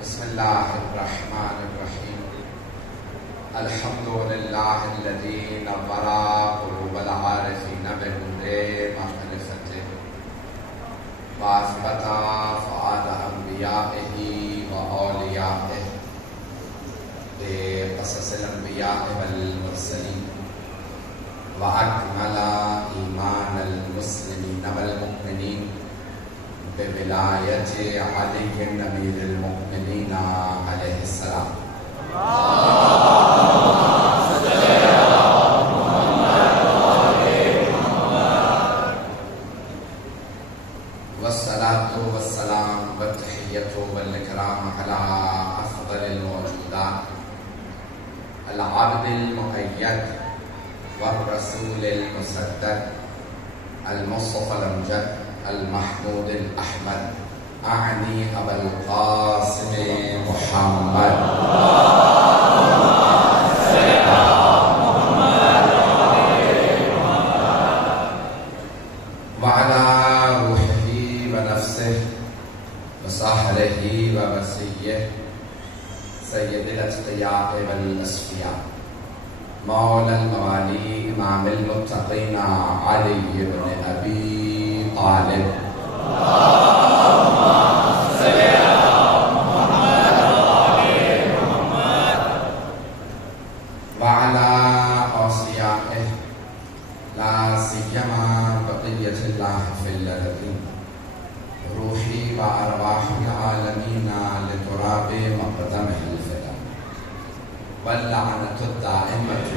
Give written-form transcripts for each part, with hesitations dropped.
بسم الله الرحمن الرحيم. الحمد لله الذي نور قلوب العارفين بنور معرفته وأثبت فؤاد أنبيائه وأوليائه بقصص الأنبياء والمرسلين وأكمل إيمان المسلمين والمؤمنين بولایت علی امیر المؤمنین علیہ السلام. والصلاة والسلام والتحیة والإکرام على أفضل الموجودات العبد المؤید والرسول المصدق المصطفى الأمجد المحمود الأحمد أعني أبا القاسم محمد وعلى روحه ونفسه وصهره ووصيه سيد الأتقياء والأصفياء مولى الموالي إمام المتقين علي بن أبي طالب وعلى أوصيائه لا سيما بقية الله في الأرضين روحي وأرواح العالمين لتراب مقدمه الفدا واللعنة الدائمة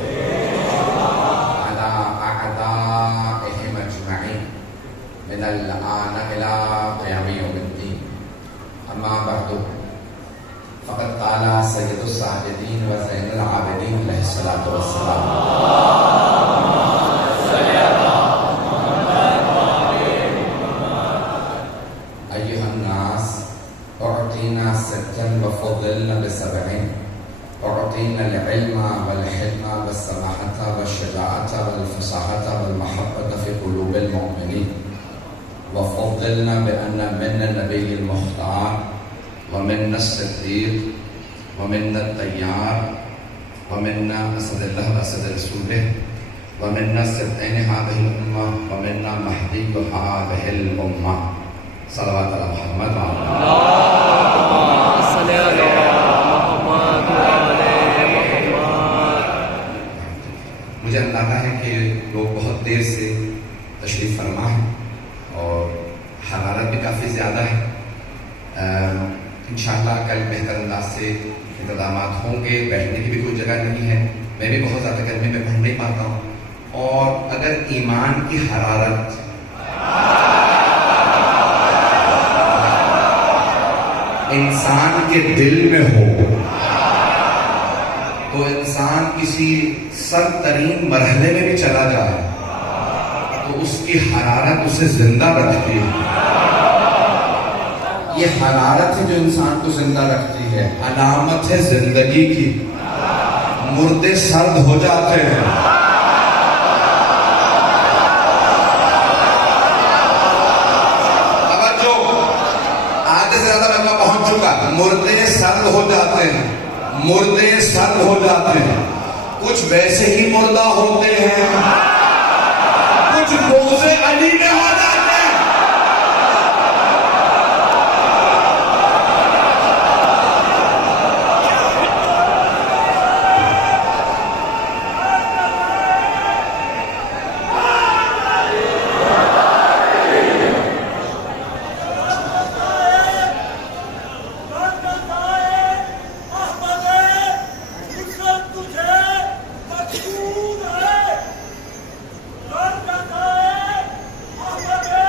على أعدائهم أجمعين من الآن إلى قيام يوم الدين. أما بعد فقد قال سيد الساجدين وزين العابدين عليه الصلاة والسلام أيها الناس أعطينا ستا وفضلنا بسبعين أعطينا العلم والحلم والسماحة والشجاعة والفصاحة والمحبة في قلوب المؤمنين وفضلنا بأن منا النبي المختار ومنا الصديق ومنا الطيار ومنا أسد الله وأسد رسوله ومنا سبعين هذه الأمة ومنا مهدي هذه الأمة صلوات على محمد وعلى اللهم صل على محمد وعلى محمد. مجھے اندازہ ہے کہ لوگ بہت دیر سے تشریف فرما ہیں اور حرارت بھی کافی زیادہ ہے. انشاءاللہ کل بہتر انداز سے انتظامات ہوں گے. بیٹھنے کی بھی کوئی جگہ نہیں ہے. میں بھی بہت زیادہ گرمی میں پڑھ نہیں پاتا ہوں. اور اگر ایمان کی حرارت انسان کے دل میں ہو تو انسان کسی سخت ترین مرحلے میں بھی چلا جائے تو اس کی حرارت اسے زندہ رکھتی ہے. یہ حرارت ہے جو انسان کو زندہ رکھتی ہے. علامت ہے زندگی کی. مردے سرد ہو جاتے ہیں. توجہ, آدھے سے زیادہ لمبا پہنچ چکا. مردے سرد ہو جاتے ہیں. مردے سرد ہو جاتے ہیں. کچھ ویسے ہی مردہ ہوتے ہیں, کچھ بغض علی میں ہو جاتے ہیں. Ahmad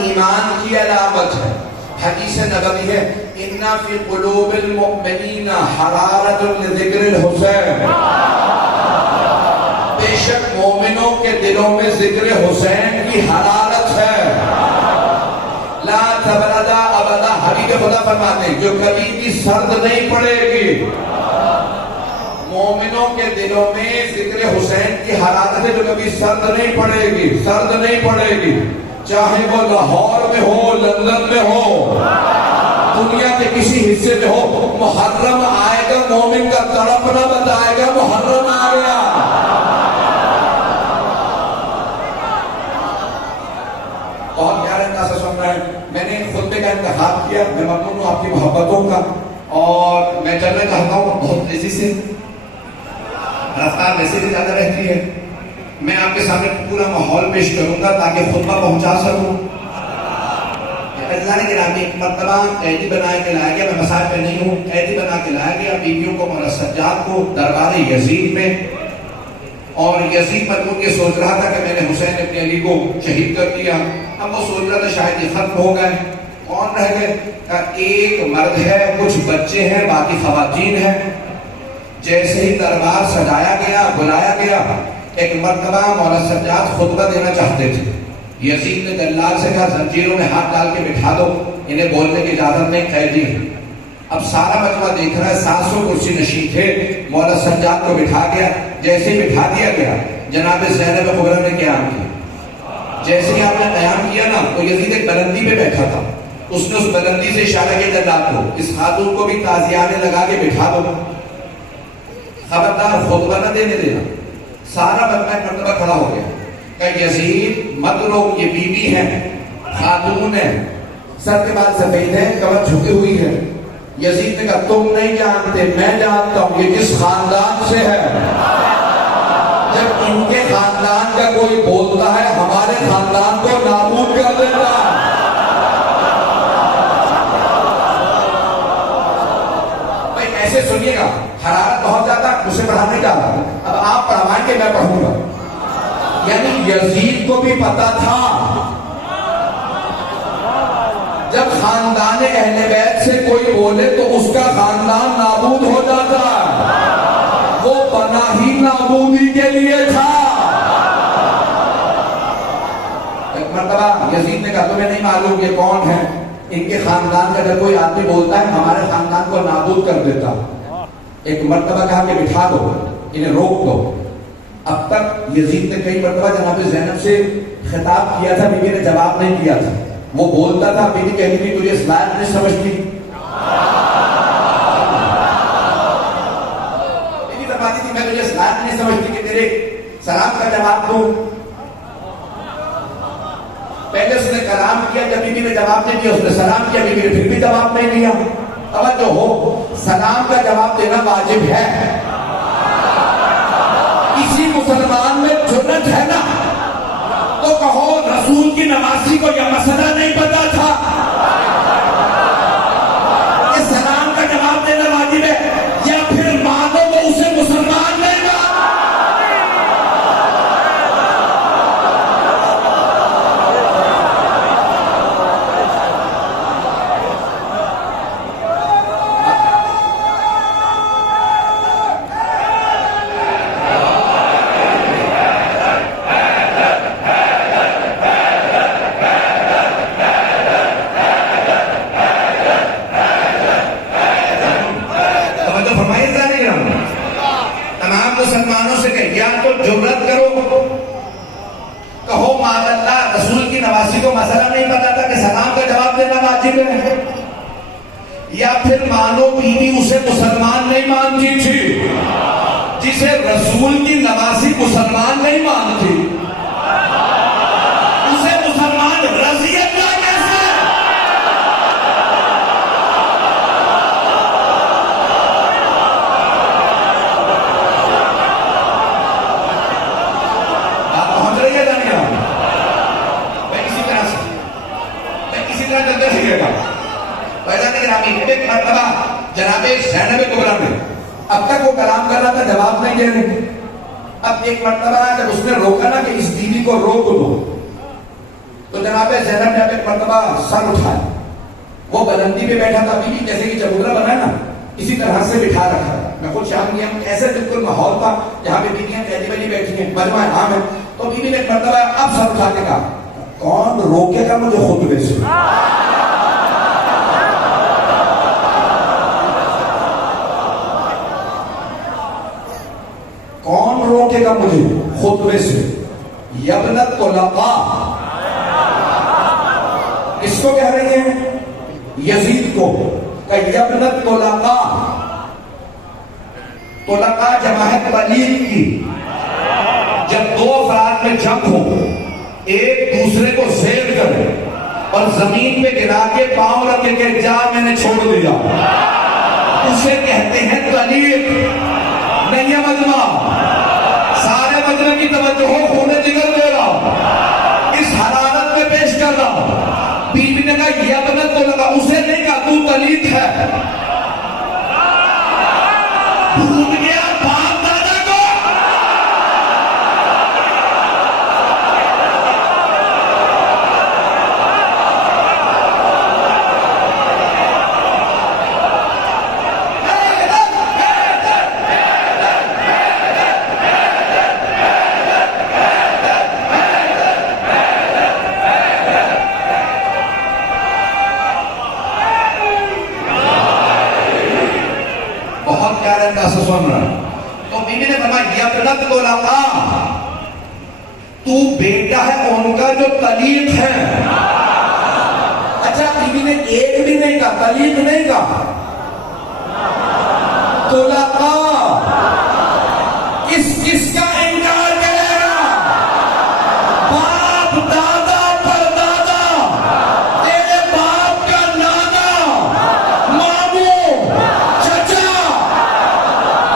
ایمان کی علامت ہے. حدیث نبوی ہے ان فی قلوب المؤمنین حرارۃ لذکر الحسین. بے شک مومنوں کے دلوں میں ذکر حسین کی حرارت ہے. لا تبردا ابدا. حبیب خدا فرماتے ہیں جو کبھی بھی سرد نہیں پڑے گی. مومنوں کے دلوں میں ذکر حسین کی حرارت ہے جو کبھی سرد نہیں پڑے گی. سرد نہیں پڑے گی چاہے وہ لاہور میں ہو, لندن میں ہو, دنیا کے کسی حصے میں ہو. محرم آئے گا مومن کا تڑپنا بتائے گا محرم آ گیا. بہت پیارے انداز سے سن رہے ہیں. میں نے خطبے کا انتخاب کیا. میں ممنون ہوں آپ کی محبتوں کا اور میں چلنا چاہتا ہوں بہت تیزی سے. رفتار ویسے بھی زیادہ رہتی ہے. میں آپ کے سامنے پورا ماحول پیش کروں گا تاکہ خطبہ پہنچا سکوں. ایک مرتبہ قیدی بنا کے لایا گیا. میں مسائل پہ نہیں ہوں. قیدی بنا کے لایا گیا بیویوں کو, مولا سجاد کو دربار یزید میں. اور یزید مجموع یہ سوچ رہا تھا کہ میں نے حسین ابن علی کو شہید کر دیا. اب وہ سوچ رہا تھا شاید یہ ختم ہو گئے. کون رہ گئے؟ ایک مرد ہے, کچھ بچے ہیں, باقی خواتین ہیں. جیسے ہی دربار سجایا گیا, بلایا گیا, ایک مرتبہ مولا سجاد خطبہ دینا چاہتے تھے. یزید نے دلال سے کہا زنجیروں میں ہاتھ ڈال کے بٹھا دو, انہیں بولنے کی اجازت نہیں, قیدی ہیں. اب سارا مجمع دیکھ رہا ہے. 700 کرسی نشین تھے. مولا سجاد کو بٹھا گیا. جیسے ہی بٹھا دیا گیا جناب زینب کبریٰ نے قیام کیا. جیسے ہی آپ نے قیام کیا نا تو یزید ایک بلندی پہ بیٹھا تھا. اس نے اس بلندی سے اشارہ کیا دلال کو, اس خاتون کو بھی تازیانے لگا کے بٹھا دو, خبردار خطبہ نہ دینے دینا. سارا مجمع ایک مرتبہ کھڑا ہو گیا کہ یزید مت روک, یہ بیوی ہے, خاتون ہے, سر کے بال سفید ہے, کمر جھکی ہوئی ہے. یزید نے کہا تم نہیں جانتے, میں جانتا ہوں یہ کس خاندان سے ہے. جب ان کے خاندان کا کوئی بولتا ہے ہمارے خاندان کو نابود کر دیتا ہے. بھائی ایسے سنیے گا, حرارت بہت زیادہ, مجھے پڑھانے کا. اب آپ پڑھوائیں گے میں پڑھوں گا. یعنی یزید کو بھی پتا تھا جب خاندان اہل بیت سے کوئی بولے تو اس کا خاندان نابود ہو جاتا ہے. وہ بنا ہی نابودی کے لیے تھا. ایک مرتبہ یزید نے کہا تمہیں نہیں معلوم یہ کون ہے؟ ان کے خاندان کا جب کوئی آدمی بولتا ہے ہمارے خاندان کو نابود کر دیتا. ایک مرتبہ کہا کہ بٹھا دو, انہیں روک دو. اب تک یزید نے کئی مرتبہ جناب زینب سے خطاب کیا تھا, بیوی نے جواب نہیں دیا تھا. وہ بولتا تھا, بیوی کہتی تھی تجھے اس لائق نہیں سمجھتی. بیوی فرماتی تھی میں تجھے اس لائق نہیں سمجھتی کہ تیرے سلام کا جواب دوں. پہلے اس نے کلام کیا, جب بیوی نے جواب نہیں دیا اس نے سلام کیا, بیوی نے پھر بھی جواب نہیں دیا. توجہ ہو, سلام کا جواب دینا واجب ہے. کسی مسلمان میں جرأت ہے نا تو کہو رسول کی نمازی کو یہ مسئلہ نہیں پتا تھا کہ سلام کا جواب دینا واجب ہے, یا پھر مانو وہ اسے مسلمان نہیں گا. مسلمانوں سے کہ یا تو جرأت کرو, کہو ماذ اللہ رسول کی نوازی کو مسئلہ نہیں پتا تھا کہ سلام کا جواب دینا واجب ہے, یا پھر مانو بیوی اسے مسلمان نہیں مانتی تھی. جسے رسول کی نوازی مسلمان نہیں مانتی اسے مسلمان رضیت کا کیسے؟ ایک مرتبہ جناب زینب کبریٰ نے, اب تک وہ کلام کر رہا تھا جواب نہیں دے رہے. اب ایک مرتبہ جب اس نے روکا نا کہ اس بیوی کو روک دو, تو جناب زینب نے ایک مرتبہ سر اٹھایا، وہ بلندی پہ بیٹھا تھا، بیوی جیسے کہ چبوترا بنا ہے نا اسی طرح سے بٹھا رکھا ہے. میں خود شام گیا، ایسے بالکل ماحول تھا جہاں پہ بیویاں پہلی والی بیٹھی ہیں، مجمع عام ہے. تو بیوی نے ایک مرتبہ اب سر اٹھا کے کہا کون روکے گا مجھے خطبے سے؟ کون روکے گا مجھے خطبے سے؟ یبنت طلقاء، اس کو کہہ رہی ہیں یزید کو کہ یبنت طلقاء. طلقاء جمع ہے طلیق کی. جب دو افراد میں جنگ ہو، ایک دوسرے کو زیر کرے اور زمین پہ گرا کے پاؤں رکھے کہ جا میں نے چھوڑ دیا، اسے کہتے ہیں طلیق. نہیں ہے مجمع، سارے مجمع کی توجہ ہو، خون جگر دے رہا، اس حرارت میں پیش کر رہا. بیوی نے کہا یہ ابنت کو لگا، اسے نہیں کہا تو طلیق ہے. بھول گیا باپ دادا کو. سن رہا. تو بیوی نے فرمایا یبنت طلقاء، تو بیٹا ہے ان کا جو طلیق ہے. اچھا بیوی نے ایک بھی نہیں کہا، طلیق نہیں کہا، طلقاء. کس کا انکار کرے گا؟ باپ دادا پر دادا، تیرے باپ کا نانا، ماموں، چچا،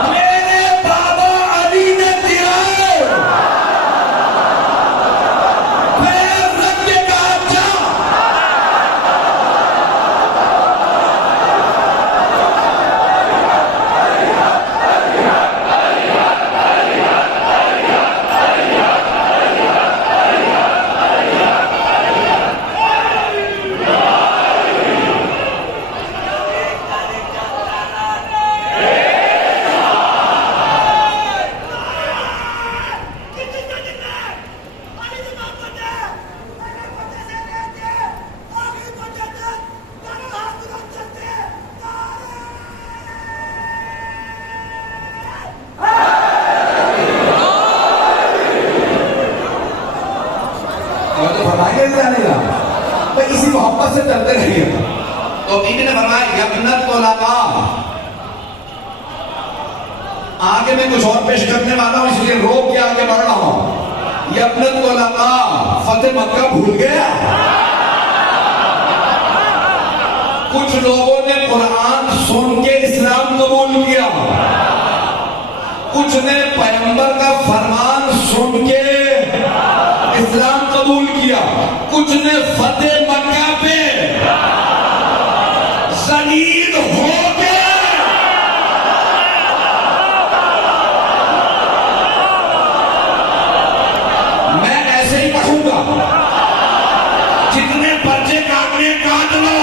میرے بابا علی نے دیا پیر رکھ کے کہا جا. اسی محبت سے چلتے رہیے. تو بیوی نے فرمایا یبنت طلقاء. آگے میں کچھ اور پیش کرنے والا ہوں، اس لیے روک کے آگے بڑھ رہا ہوں. یبنت طلقاء، فتح مکہ بھول گیا. کچھ لوگوں نے قرآن سن کے اسلام قبول کیا، کچھ نے پیغمبر کا فرمان سن کے اسلام قبول کیا، کچھ نے فتح مکہ پہ ذلیل ہو کے میں ایسے ہی پڑھوں گا، جتنے پرچے کاٹنے کاٹ لو.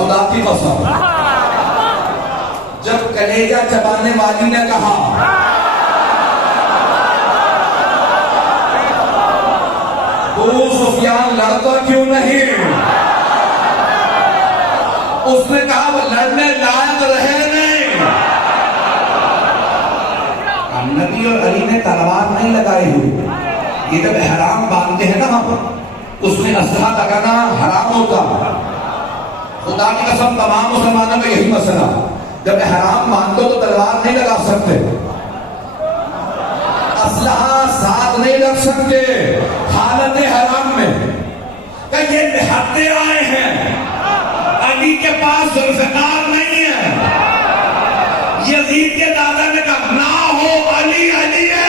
خدا کی قسم، جب کلیجہ چبانے والی نے کہا ابو سفیان لڑتا کیوں نہیں، اس نے کہا وہ لڑنے لائق رہے نہیں. نبی اور علی نے تلوار نہیں لگائی ہوئی، یہ جب احرام باندھتے ہیں نا ہم، اس میں اسلحہ لگانا حرام ہوتا. خدا کی قسم تمام مسلمانوں میں یہی مسئلہ، جب احرام باندھو تو تلوار نہیں لگا سکتے، اسلحہ ساتھ نہیں رکھ سکتے حالت حرام میں. کہ یہ نہتے آئے ہیں، علی کے پاس ذوالفقار نہیں ہے. یزید کے دادا نے کہا نہ ہو، علی علی ہے.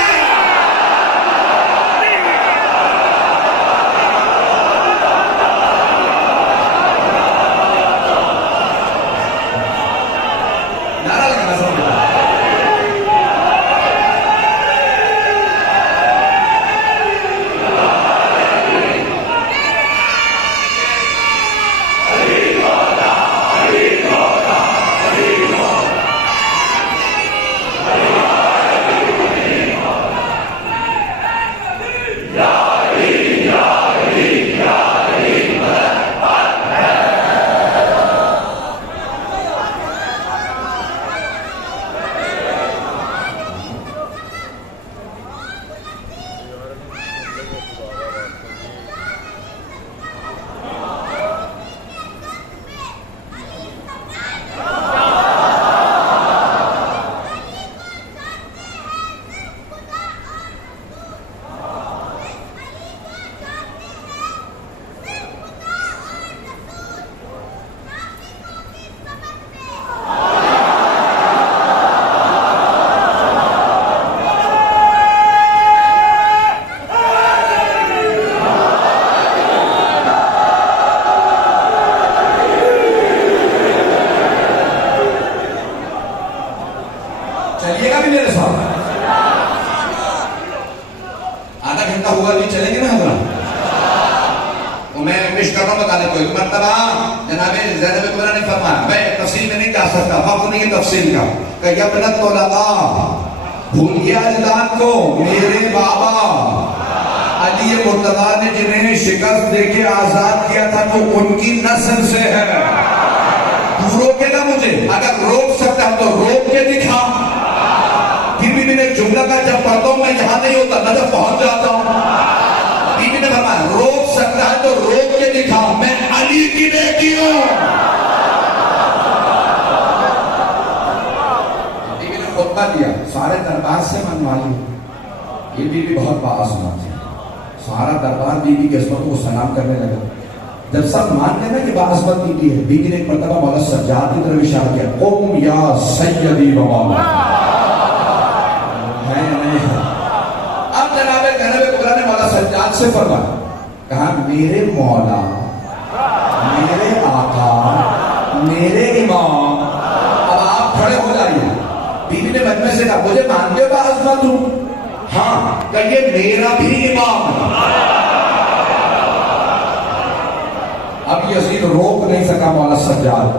چلیے گا بھی میرے ساتھ؟ آدھا گھنٹہ ہوا بھی چلیں گے نا حضرات؟ تو میں وش کر رہا ہوں، بتا دیں کوئی مرتبہ جناب زینب کبریٰ نے فرمایا، میں تفصیل میں نہیں جا سکتا، وقت نہیں ہے تفصیل کا، کہ یا ابنت طلقاء، بھول گیا اجداد کو، میرے بابا علی مرتضیٰ نے جنہیں شکست دے کے آزاد کیا تھا تو ان کی نسل سے ہے. تو روکے گا مجھے؟ اگر روک سکتا ہے تو روک کے دکھا. پھر بھی میں نے جملہ کا جب پڑھتا ہوں میں یہاں نہیں ہوتا، نظر پہنچ جاتا ہوں. بی بی نے فرمایا روک سکتا ہے تو روک کے دکھا، میں علی کی بیٹی ہوں. بی بی نے خطبہ دیا، سارے دربار سے منوائی. یہ بی بی بہت باعظمت ہے، سارا دربار بی بی کی عظمت کو سلام کرنے لگا. جب سب مان گئے نا کہ باعظمت بی بی ہے، بی بی نے ایک مرتبہ مولا سجاد کی طرف اشارہ کیا، قم یا سیدی و مولا. اب جناب زینب کبریٰ نے مولا سجاد سے فرمایا، کہا میرے مولا، میرے آقا، میرے امام، اب آپ کھڑے ہو جائیے. بی بی نے مجمع سے کہا مجھے مانتے ہو باعظمت ہوں؟ ہاں. کہ یہ میرا بھی امام ہے. اب یزید روک نہیں سکا مولا سجاد.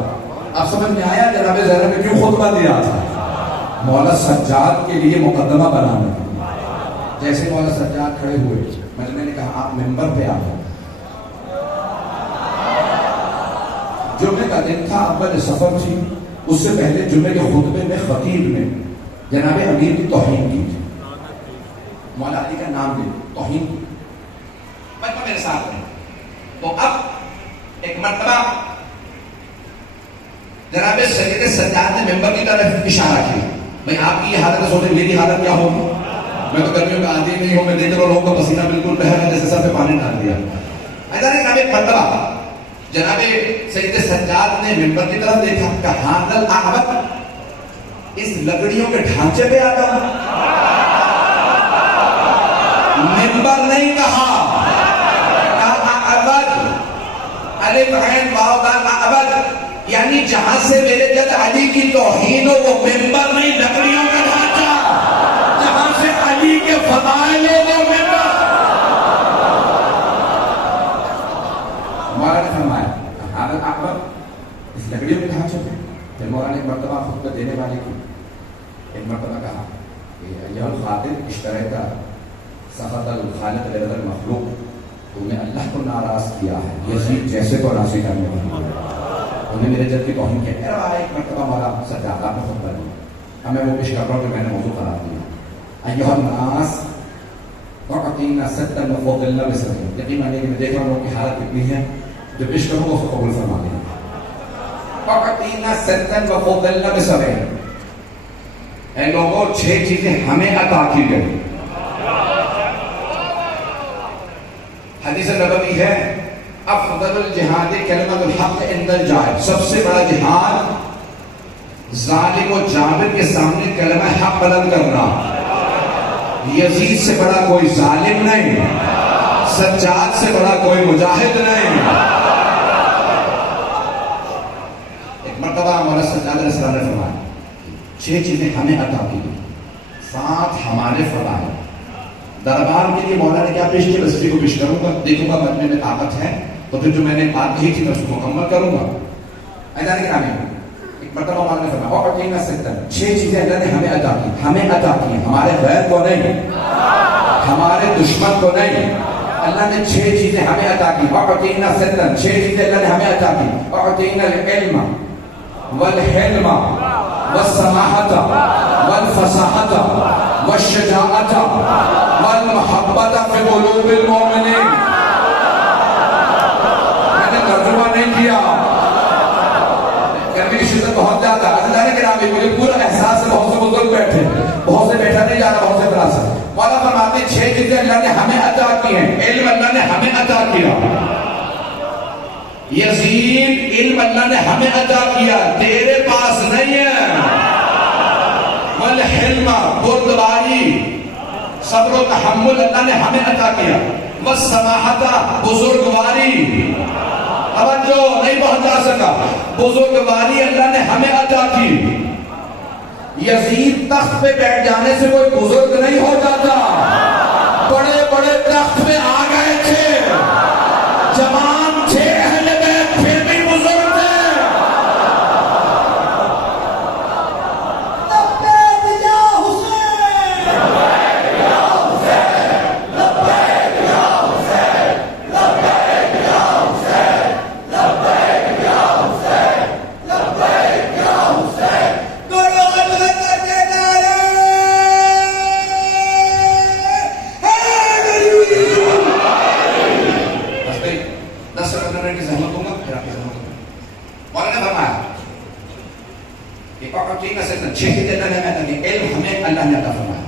اب سمجھ میں آیا جناب زینب نے کیوں خطبہ دیا تھا؟ مولا سجاد کے لیے مقدمہ بنانا. جیسے مولا سجاد کھڑے ہوئے، میں نے کہا آپ منبر پہ آ جائیں. جمعے کا دن تھا، اول سفر تھی. اس سے پہلے جمعے کے خطبے میں خطیب نے جناب امیر کی توہین کی تھی، مولا علی کا نام لے توہین کی. مرتبہ میرے ساتھ ہے. تو اب ایک مرتبہ جناب سید سجاد نے ممبر کی طرف اشارہ کیا، بھئی آپ کی یہ حالت سوچیں میری حالت کیا ہوگی؟ میں تو گرمیوں کا عادی نہیں ہوں، میں دیکھ رہا ہوں لوگوں کا پسینہ بالکل بہہ رہا ہے جیسے سر پہ پانی ڈال دیا. جناب ایک مرتبہ جناب سید سجاد نے ممبر کی طرف دیکھا کہ ہاتھ الاعبد، اس لکڑیوں کے ڈھانچے پہ آتا. ممبر نہیں کہا، الف عین واو دال اعبد، یعنی جہاں سے میرے جد علی کی توہین ہو وہ ممبر نہیں، لکڑیوں کا ڈھانچہ. جہاں سے علی کے فضائل ہو وہ ممبر. مولانا نے فرمایا حالت اعبد، اس لکڑیوں کے ڈھانچے پہ. پھر مولانا نے ایک مرتبہ خطبہ دینے والے کی ایک مرتبہ کہا کہ ایھا الخاطب اشتریت سخط الخالق غیر المخلوق، تو نے اللہ کو ناراض کیا ہے یزید جیسے کو راضی کرنے والا. انہوں نے میرے جد کی توہین کیا. میرا ایک مرتبہ مولا سجاد آپ نے خطبہ دیا، میں وہ پیش کر رہا ہوں کہ میں نے موضوع قرار دیا. ایھا الناس وَأَعْطِينَا سَتًّا وَفَضَّلْنَا بِسَبْعٍ. یقین مانیے کہ میں دیکھ رہا ہوں کہ حالت کتنی ہے، جو پیش کروں گا اس کو قبول فرما لیں. وَأَعْطِينَا سَتًّا وَفَضَّلْنَا بِسَبْعٍ. اے لوگوں 6 چیزیں ہمیں عطا کی گئی. حدیث نبوی ہے افضل الجہاد کلمۃ الحق عند الجاہل. سب سے بڑا جہاد ظالم و جابر کے سامنے کلمہ حق بلند کرنا. یزید سے بڑا کوئی ظالم نہیں، سجاد سے بڑا کوئی مجاہد نہیں. ایک مرتبہ مولانا سجاد علیہ السلام نے فرمایا 6 چیزیں ہمیں عطا کی گئی، 7 ہمارے فضائل. دربار کے لیے مولانا نے کیا پیش کیا، رسیدی کو پیش کروں گا، دیکھوں گا مجمع میں طاقت ہے تو پھر جو میں نے بات کہی تھی میں اس کو مکمل کروں گا. ایسا نہیں کرنا. ایک مرتبہ مولانا نے فرمایا اور 6 چیزیں اللہ نے ہمیں عطا کی، ہمیں عطا کی، ہمارے غیر کو نہیں، ہمارے دشمن کو نہیں. اللہ نے 6 چیزیں ہمیں عطا کی. وَأَعْطِينَا سَتًّا. 6 چیزیں اللہ نے ہمیں عطا کی. وَأَعْطِينَا الْعِلْمَ وَالْحِلْمَ وَالسَّمَاحَةَ وَالْفَصَاحَةَ وَالشَّجَاعَةَ وَالْمَحَبَّةَ فِي قُلُوبِ الْمُؤْمِنِينَ. میں نے ترجمہ نہیں کیا، گرمی شدت بہت زیادہ. عزیزان گرامی مجھے پورا احساس ہے، بہت سے بزرگ بیٹھے، بہت سے بیٹھا نہیں جا رہا، بہت سے طرح سے. مولا فرماتے ہیں 6 چیزیں اللہ نے ہمیں عطا کی ہیں. علم اللہ نے ہمیں عطا کیا. یزید علم اللہ نے ہمیں عطا کیا، تیرے پاس نہیں ہے. والحلم بردباری، صبر و تحمل اللہ نے ہمیں عطا کیا. والسماحت بزرگواری، توجہ نہیں پہنچا سکا، بزرگواری اللہ نے ہمیں عطا کی. یزید تخت پہ بیٹھ جانے سے کوئی بزرگ نہیں ہو جاتا. بڑے بڑے تخت پہ آ گئے تھے، جوان تھے، اہل بیت پھر بھی بزرگ تھے. لبیک یا حسین، لبیک یا حسین، لبیک یا حسین، لبیک یا حسین، لبیک یا حسین، لبیک یا حسین. علم ہمیں اللہ نے عطا فرمایا،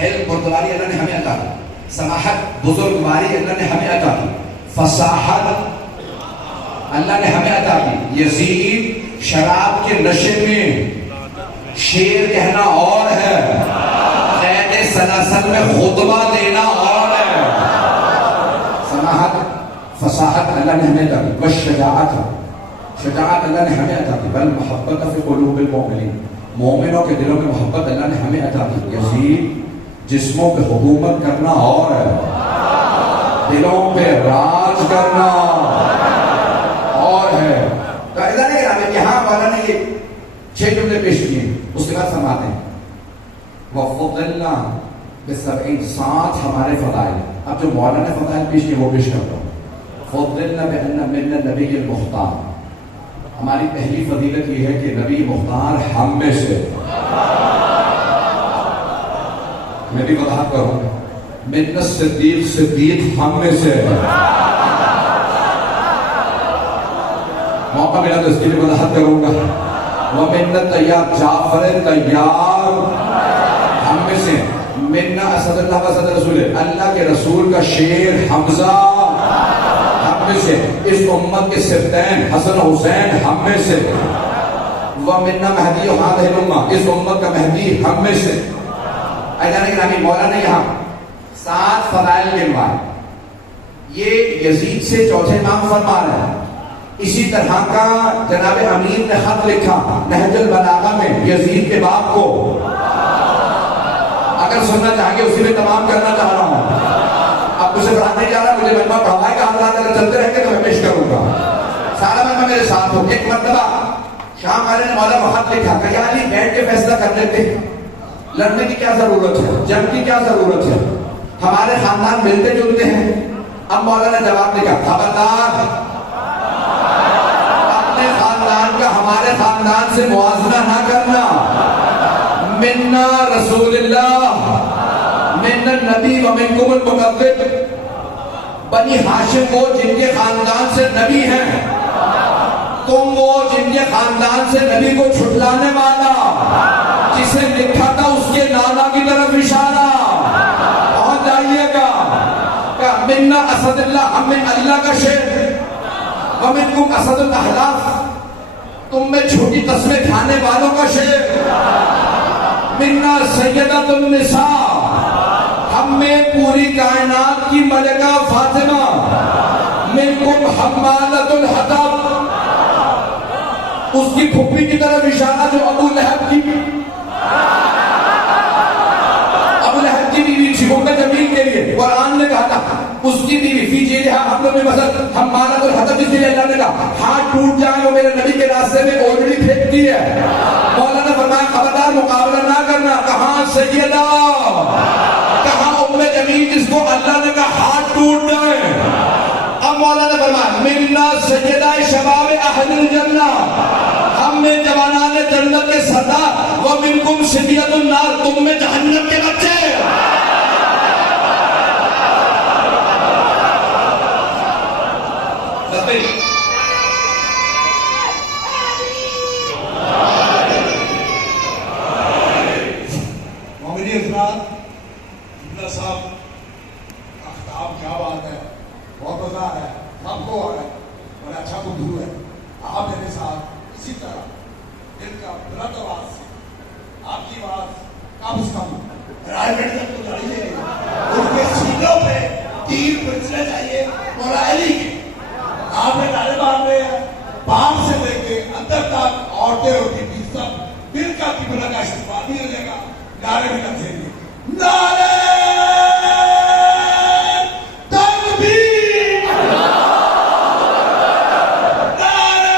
حلم بردباری اللہ نے ہمیں عطا کی، سماحت بزرگواری اللہ نے ہمیں عطا کی، فصاحت اللہ نے ہمیں عطا کی. یزید شراب کے نشے میں شعر کہنا اور ہے، قید سلاسل میں خطبہ دینا اور ہے. سماحت فصاحت اللہ نے ہمیں عطا کی. والشجاعت، شجاعت اللہ نے ہمیں عطا کی. والمحبت فی قلوب المؤمنین، مومنوں کے دلوں میں محبت اللہ نے ہمیں عطا کی. یزید جسموں پہ حکومت کرنا اور ہے، دلوں پہ راج کرنا اور ہے. تو ایسا نہیں کرنا. یہاں والا نے یہ 6 جملے پیش کیے، اس کے بعد سماتے ہیں وَفَضَّلْنَا بِسَبْعٍ. 7 ہمارے فضائل. اب جو مولانا نے فضائل پیش کیے وہ پیش کرتا ہوں. فَضَّلْنَا بِأَنَّ مِنَّ النَّبِيِّ الْمُخْتَارِ. ہماری پہلی فضیلت یہ ہے کہ نبی مختار ہم میں سے. میں بھی وضاحت کروں، من الصدیق، صدیق ہم میں سے. موقع ملا تو اس کی بھی وضاحت کروں گا. وَمِنَّ الطَّيَّارِ، جعفر طیار ہم میں سے. مِنَّ اسد اللہ و اسد رسول، اللہ کے رسول کا شیر حمزہ ہم میں سے. اس امت کے سبتین حسن حسین ہم میں سے. وَمِنَّ مہدی هَذِهِ الْأُمَّةِ، اس امت کا مہدی ہم میں سے. ایدان گرامی مولانا نے یہاں 7 فضائل گنوائے. یہ یزید سے چوتھے امام فرما رہے ہیں. اسی طرح کا جناب امیر نے خط لکھا نہج البلاغہ میں یزید کے باپ کو. اگر سننا چاہیں گے اسی میں تمام کرنا چاہ رہا ہوں. اب مجھے پڑھانے جا رہا، مجھے مجمع پڑھوائے گا، حضرات اگر چلتے رہیں گے تو میں پیش کروں گا. سارا مجمع میرے ساتھ ہو. ایک مرتبہ شام والے نے مولا وقت لکھا کہ یا علی بیٹھ کے فیصلہ کر لیتے، لڑنے کی کیا ضرورت ہے، جنگ کی کیا ضرورت ہے، ہمارے خاندان ملتے جلتے ہیں. اب مولا نے جواب لکھا خبردار، اپنے خاندان کا ہمارے خاندان سے موازنہ نہ کرنا. منا رسول اللہ، من من النبی ومنکم المکذب، بنی ہاشم وہ جن کے خاندان سے نبی ہیں، تم وہ جن کے خاندان سے نبی کو چھٹلانے والا، جسے لکھا تھا اس کے نانا کی طرف اشارہ، پہنچ جائیے گا کہ منا اسد اللہ، ہم من اللہ کا شیر، ومنکم اسد الاحلاف، تم میں چھوٹی قسمیں کھانے والوں کا شیر، منا سیدۃ النساء، ہم میں پوری کائنات کی ملکہ فاطمہ، منکم حمالۃ الحطب، اس کی پھپھی کی طرف اشارہ جو ابو لہب کی بیوی تھی، جمیل کے لیے قرآن نے کہا تھا اس کی بیوی فی جیدہا حبل من مسد، حمالۃ الحطب، اس لیے اللہ نے کہا ہاتھ ٹوٹ جائیں وہ میرے نبی کے راستے میں اوجڑی پھینکتی ہے۔ مولا نے فرمایا خبردار مقابلہ نہ کرنا، کہاں سیدہ، کہاں ام جمیل جس کو اللہ نے کہا ہاتھ ٹوٹ گئے۔ اب مولا نے فرمایا منا سیدہ شباب اہل الجنہ، ہم میں جوانان جنت کے سردار، ومنکم صبیۃ النار، تم میں جہنم کے بچے۔ مومنی افراد، عبداللہ صاحب کا خطاب کیا بات ہے، بہت مزہ ہے، سب کو آ رہا ہے، بڑا اچھا گفتگو ہے۔ آپ میرے ساتھ اسی طرح دل کا بلند آواز سے آپ کی آواز کم از کم رائے بیٹھ تک تو جائیے، ان کے سینوں پہ تیر پھرنے چاہیے مولا علی کے۔ آپ نے نعرے مار رہے ہیں، باہر سے لے کے اندر تک، عورتیں ہوتی بھی سب دل کا قبلہ کا استقبال بھی ہو جائے گا، نعرے بھی لگ جائیں گے، نعرے تکبیر، نعرے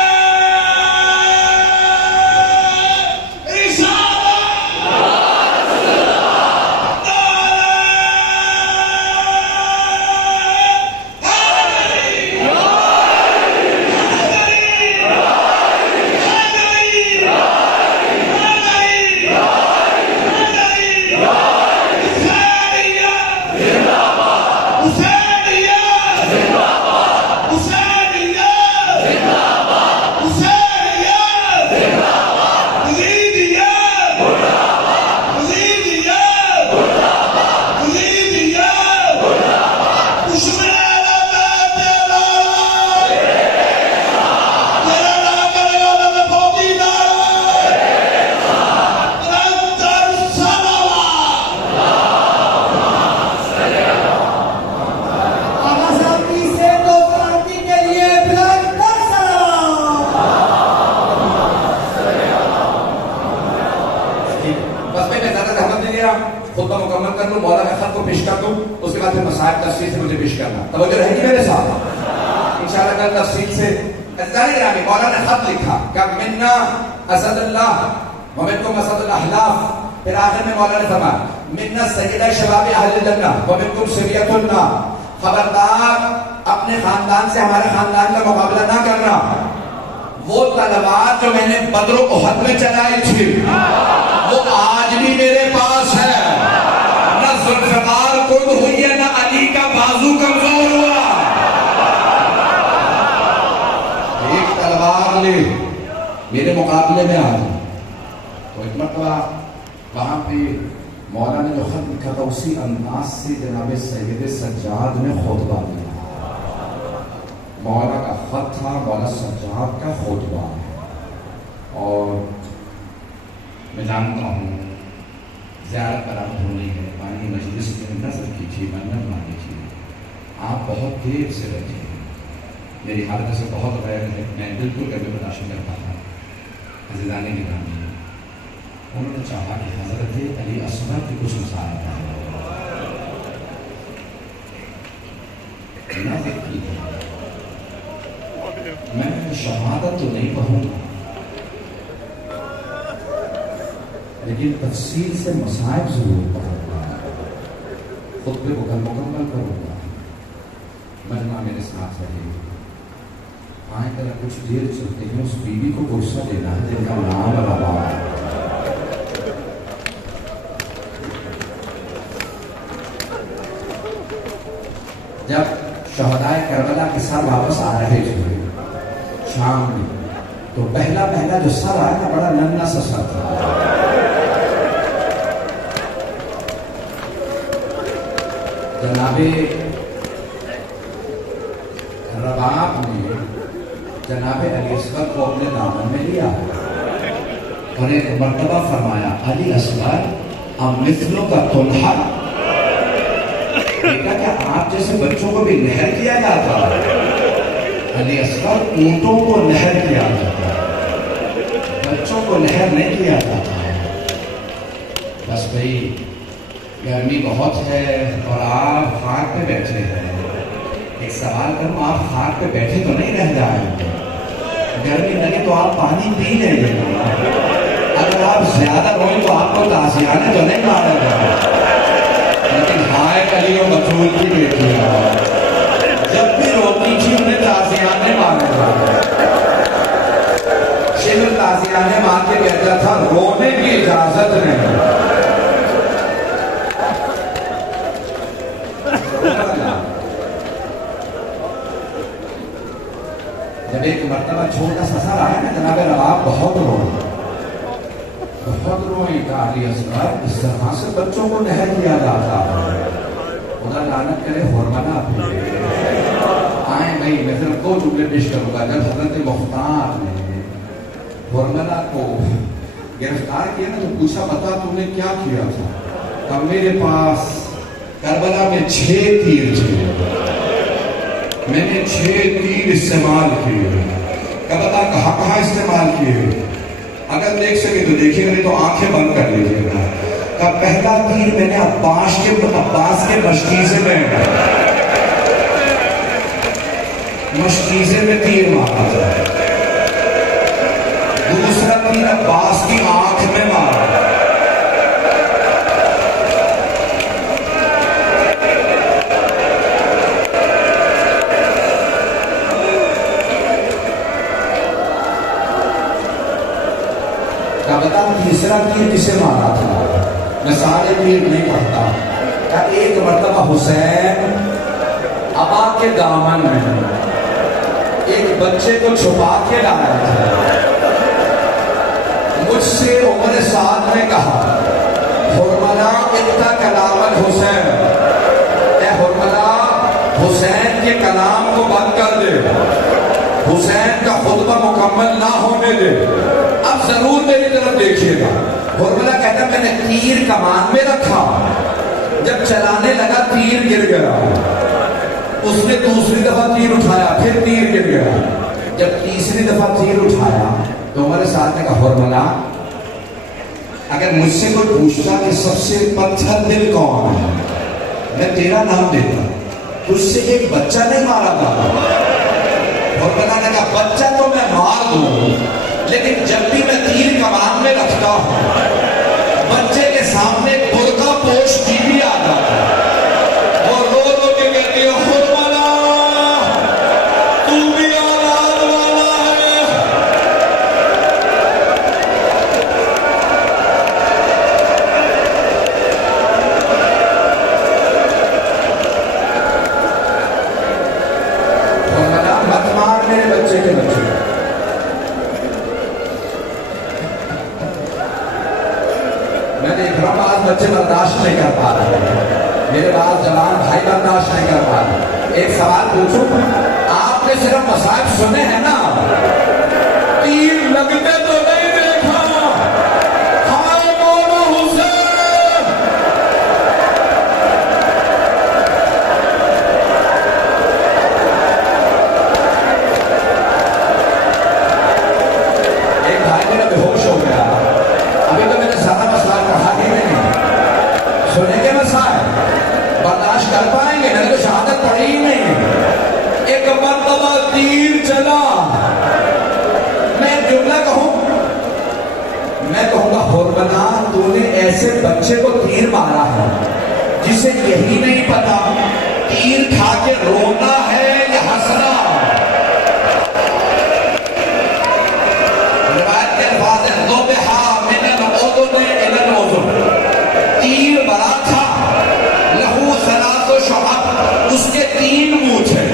رسالت، خطبہ مکمل کر لوں، مولا کا خط کو پیش کر دوں، اس کے بعد پھر مسائل تفصیل سے مجھے پیش کرنا، توجہ رہے گی میرے ساتھ انشاءاللہ کل تفصیل سے۔ عزیزان گرامی، مولا نے خط لکھا کہ منا اسد اللہ ومنکم اسد الاحلاف، پھر آخر میں مولا نے فرمایا منا سیدہ شباب اہل الجنہ ومنکم صبیۃ النار، خبردار اپنے خاندان سے ہمارے خاندان کا مقابلہ نہ کرنا، وہ تلوار جو میں نے بدر و احد میں چلائی تھی وہ آج بھی میرے پاس ہے، نہ ذوالفقار کند ہوئی ہے، نہ علی کا بازو کمزور ہوا۔ ایک تلوار لے میرے مقابلے میں آ جائے، تو ایک مرتبہ وہاں پہ مولا نے جو خط لکھا تھا اسی انداز سے جناب سید سجاد نے خطبہ دیا۔ مولا کا خط تھا، مولا سجاد کا خطبہ ہے، اور میں جانتا ہوں زیارت پر آپ ہونے ہے، پانی مجلس میں نظر کی تھی، منت مانی تھی، آپ بہت دیر سے بیٹھے ہیں، میری حالت سے بہت غیر ہے، میں بالکل کبھی برداشت نہیں کر پاتا۔ عزیزان گرامی، انہوں نے چاہا کہ حضرت علی اصغر کی کچھ مسائل نظر کی ہے، میں شہادت تو نہیں پڑھوں گا لیکن تفصیل سے مسائل ضرور پڑھوں گا، خطبے کو کل مکمل کروں گا، مجمع میرے ساتھ رہے گا۔ آئیں طرح کچھ دیر چلتے ہیں، اس بیوی کو غصہ دینا ہے جن کا نام روا ہے۔ سر واپس آ رہے تھے شام میں، تو پہلا جو سر آیا نا بڑا ننھا سا سر تھا. جناب رباب نے جناب علی اصغر کو اپنے دامن میں لیا اور ایک مرتبہ فرمایا، علی اصغر ام مثلوں کا تنہا، بیٹا کیا آپ جیسے بچوں کو بھی نہر کیا جاتا ہے؟ علی اصغر اونٹوں کو نہر کیا جاتا ہے، بچوں کو نہر نہیں کیا جاتا ہے. بس بھائی گرمی بہت ہے اور آپ خاک پہ بیٹھے ہیں. ایک سوال کروں، آپ خاک پہ بیٹھے تو نہیں رہ جائیں گے؟ گرمی لگے تو آپ پانی پی لیں گے. اگر آپ زیادہ روئیں تو آپ کو تازیانے تو نہیں مارے گا. لیکن ہائے علی و بطول کی بیٹیاں جب بھی روتی تھی انہیں تازیانے مارے گا. شیخ تازیانے مار کے کہتا تھا رونے کی اجازت نہیں. جب ایک مرتبہ چھوٹا سا سر آیا نا جناب رباب بہت روئی کا علی اصغر اس طرح سے بچوں کو نہر کیا جاتا ہے. خدا لعنت کرے حرملہ آئیں بھائی میں صرف 2 جملے پیش کروں گا. جب حضرت مختار نے حرملہ کو گرفتار کیا نا تو پوچھا بتا تم نے کیا کیا تھا؟ تب میرے پاس کربلا میں 6 تیر تھے، میں نے 6 تیر استعمال کیے. کبتا کہاں استعمال کیے؟ اگر دیکھ سکے تو دیکھیے، نہیں تو آنکھیں بند کر لیجیے گا. پہلا تیر میں نے عباس کے مشکیزے میں تیر مارا تھا. دوسرا تیر عباس کی آنکھ میں مارا. تیسرا تیر کسے مارا تھا؟ میں سارے تیر نہیں پڑھتا. ایک مرتبہ حسین ابا کے دامن میں ایک بچے کو چھپا کے لایا تھا. مجھ سے عمر سعد نے کہا حرملہ اتنا کلام الحسین، اے حرملہ حسین کے کلام کو بند کر دے، حسین کا خطبہ مکمل نہ ہونے دے، اب ضرور میری طرف دیکھیے گا. حرملہ کہتا میں نے تیر کمان میں رکھا، جب چلانے لگا تیر گر گیا. اس نے دوسری دفعہ تیر اٹھایا، پھر تیر گر گیا. جب تیسری دفعہ تیر اٹھایا تو ہمارے ساتھ نے کہا حرملہ اگر مجھ سے کوئی پوچھتا کہ سب سے پتھر دل کون ہے، میں تیرا نام دیتا. تجھ سے ایک بچہ نہیں مارا تھا. حرملہ نے کہا بچہ تو میں مار دوں، لیکن جب بھی میں تیر کمان میں رکھتا ہوں بچے کے سامنے برقع پوش بی بی آ جاتا ہے اور رو رو کے کہتی ہے حرملہ تو بھی اولاد والا ہے. حرملہ مت مار میرے بچے کے بچے. میں دیکھ رہا ہوں آج بچے برداشت نہیں کر پا رہے ہیں، میرے بعض جوان بھائی برداشت نہیں کر پا رہے. ایک سوال پوچھوں، آپ نے صرف مصائب سنے ہیں نا، تیر لگتے تو نہیں دیکھا؟ ہائے مولا حسین. ایک بھائی میرا بے ہوش ہو گیا. ابھی تو میں نے سارا مسئلہ کہا ہی نہیں. سنیں گے مسائل برداشت کر پائیں گے؟ میں نے تو شہادت پڑھی ہی نہیں. ایک مرتبہ تیر چلا، میں ایک جملہ کہوں، میں کہوں گا حرملہ تو نے ایسے بچے کو تیر مارا ہے جسے یہی نہیں پتا تیر کھا کے رونا ہے یا ہنسنا. روایت کے الفاظ ہیں ذبحا من الاذن الى الاذن، تیر بڑا تھا، لہو ثلاث شعب، اس کے 3 مونچھ ہیں.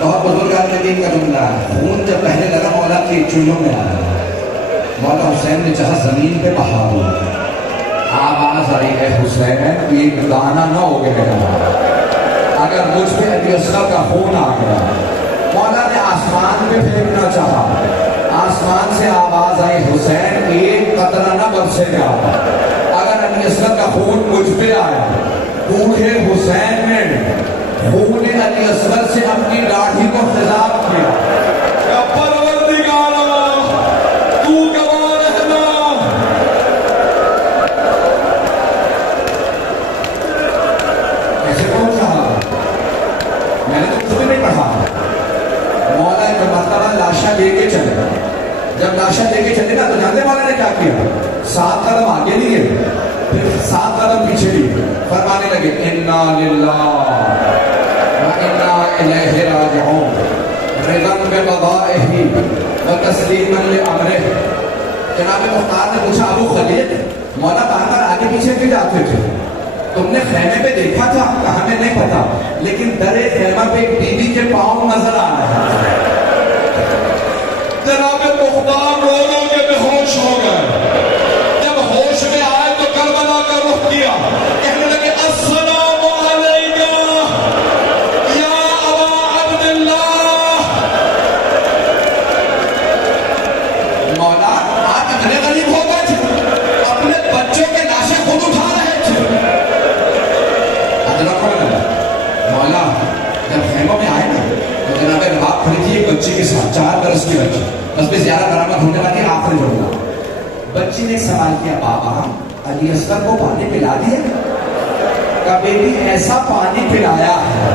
بہت بزرگان دین کا جملہ ہے، خون جب بہنے لگا مولا کی چولیوں میں آیا، مولا حسین نے چاہا زمین پہ بہا دو، آواز آئی ہے حسین ایک دانہ نہ ہو گیا، اگر مجھ پہ علی اصغر کا خون آ گیا۔ مولا نے آسمان پہ پھینکنا چاہا، آسمان سے آواز آئی حسین ایک قطرہ نہ برسے گا، اگر علی اصغر کا خون مجھ پہ آیا، بوڑھے حسین نے خون علی اصغر سے اپنی داڑھی کو خضاب کیا۔ یا پروردگارا تو گواہ رہنا، ایسے کون کہا؟ میں نے تو کچھ بھی نہیں پڑھا۔ مولا ایک مرتبہ لاشا لے کے چلے، جب لاشا لے کے چلے نا تو جانتے مولا نے کیا کیا؟ 7 قدم آگے لیے پھر 7 قدم پیچھے لیے، فرمانے لگے انا للہ و انا الیہ راجعون رضا بقضائہ و تسلیما لامرہ۔ جناب مختار نے پوچھا ابو خلیل مولا بار بار آگے پیچھے کیوں جاتے تھے؟ تم نے خیمے پہ دیکھا تھا؟ کہا ہمیں نہیں پتا، لیکن درے خیمہ پہ ایک بی بی کے پاؤں نظر آ رہے ہیں۔ جناب مختار رو رو کے بے ہوش ہو گئے، جب ہوش میں آئے تو کربلا کا رخ کیا، کہنے لگے السلام علیکہ یا ابا عبداللہ۔ مولا آپ اتنے غریب ہو گئے تھے، اپنے بچوں کے لاشیں خود اٹھا رہے تھے۔ مولا جب خیموں میں آئے نا تو جناب نواب کھڑی تھی ایک بچی کے ساتھ، 4 برس کی بچی، بس میں زیادہ برآمد ہونے والی آخری جملہ۔ بچی نے سوال کیا بابا علی اصغر کو پانی پلا دیا؟ کہا بیٹی ایسا پانی پلایا ہے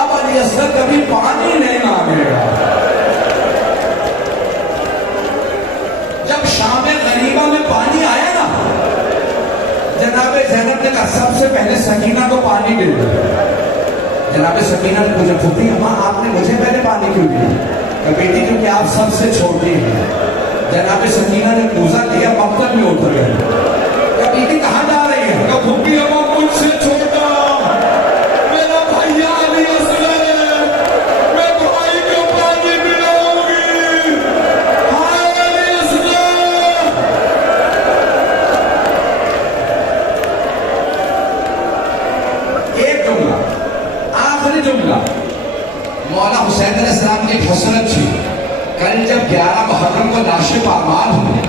اب علی اصغر کبھی پانی نہیں مانگے گا۔ جب شام غریبہ میں پانی آیا نا جناب زینب نے کہا سب سے پہلے سکینہ کو پانی دے دو۔ جناب سکینہ نے پوچھا پھوپھی اماں آپ نے مجھے پہلے پانی کیوں دیا؟ کہ بیٹی کیونکہ آپ سب سے چھوٹی ہیں۔ جناب سکینہ نے کوزہ لیا مقتل میں اتر گئے۔ کہ بیٹی کہاں جا رہی ہے؟ کہ پھوپھی اماں مجھ سے چھوٹا میرا بھائیا علی اصغر ہے، میں بھائی کو پانی پلاؤں گی، ہائے علی اصغر۔ ایک جملہ آخری جملہ، مولا حسین علیہ السلام کی ایک حسرت تھی، کل جب 11 محرم کو لاشیں پامال ہوئے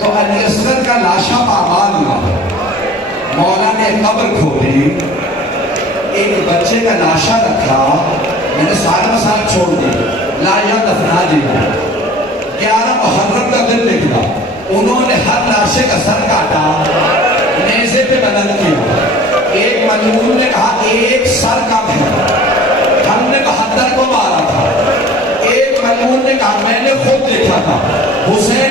تو علی اصغر کا لاشا پامال ہوا۔ مولا نے قبر کھولی، ایک بچے کا لاشا رکھا، میں نے سارے مسائل چھوڑ دی، لایا دفنا دیا۔ 11 محرم کا دن نکلا، انہوں نے ہر لاشے کا سر کاٹا، نیزے پہ بلند کیا۔ ایک ملعون نے کہا ایک سر کم ہے، ہم نے 72 کو مارا تھا۔ ایک ملعون نے کہا میں نے خود دیکھا تھا، حسین